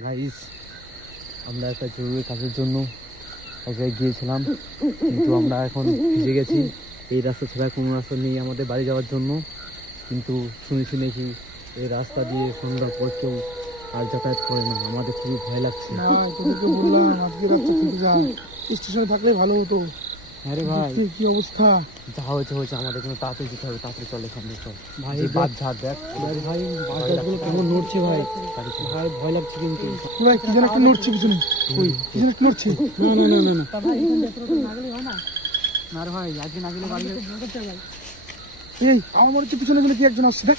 Guys আমরা একটা জরুরি কাজের জন্য এক জায়গায় গিয়েছিলাম, কিন্তু আমরা এখন ভিজে গেছি। এই রাস্তা ছাড়া কোনো রাস্তা নেই আমাদের বাড়ি যাওয়ার জন্য, কিন্তু শুনেছি নাকি এই রাস্তা দিয়ে সন্ধ্যার পর কেউ আর যাতায়াত করে না। আমাদের খুবই ভয় লাগছে। তোদেরকে বললাম আজকে রাস্তা ছুটে যা, স্টেশনে থাকলে ভালো হতো। আরে ভাই কি অবস্থা, যা হয়েছে হয়েছে, আমাদের কিন্তু তাড়াতাড়ি যেতে হবে, তাড়াতাড়ি চলে সামনে চল। ভাই বাদ ঝাড় দেখ ভাই বাসগুলো কেমন নড়ছে ভাই, ভাই ভয় লাগছে কিন্তু। ভাই কি যেন একটা নড়ছে পিছনে, কি যেন একটা নড়ছে। না না না না না না রে ভাই, আজকে না গেলে বাড়ি এই আমার মনে হচ্ছে পিছনে গেলে কি একজন আসছে দেখ।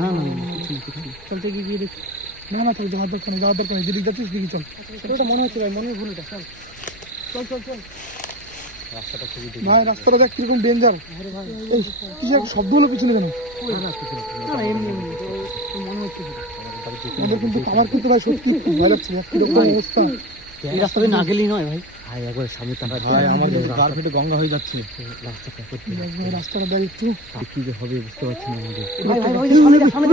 না না চল থেকে গিয়ে দেখ। না না চল, যাওয়ার দরকার নেই, যাওয়ার দরকার নেই, যেদিকে যাচ্ছিস দিকে চল। ওটা মনে হচ্ছে ভাই, মনে ভুল এটা। চল চল চল চল, রাস্তাটা খুবই ভাই রাস্তাটা দেখ কিরকম ডেঞ্জার। এই কি যে একটা শব্দ হলো পিছনে কেন? মনে হচ্ছে আমাদের কিন্তু আমার কিন্তু ভাই সত্যি খুব ভয় লাগছে, কিরকম অবস্থা। এই রাস্তা না গেলেই নয় ভাই। ভাই একবার সামনে তাকা, ভাই আমার গাল ফেটে গঙ্গা হয়ে যাচ্ছে। রাস্তাটা করতে রাস্তাটা দেখ একটু কি যে হবে বুঝতে পারছি না আমাদের। ভাই ভাই ওই সামনে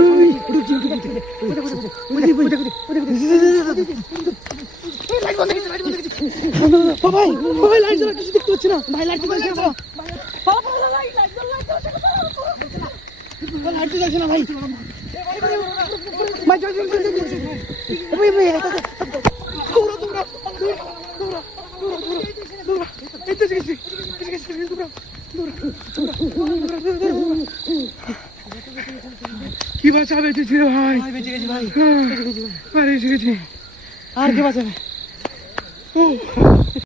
লাইট জ্বালা, কিছু দেখতে পাচ্ছি না ভাই। লাইট জ্বালাচ্ছে না, লাইট জ্বালাচ্ছে না ভাই। ভাই চল চল চল চল, ভাই ভাই দৌড়া দৌড়া দৌড়া দৌড়া দৌড়া, এই তো গেছি দৌড়া কি বাঁচা বেঁচেছি রে ভাই। বেঁচে গেছি ভাই, আরে বেঁচে গেছি। আর কে বাঁচাবে? ও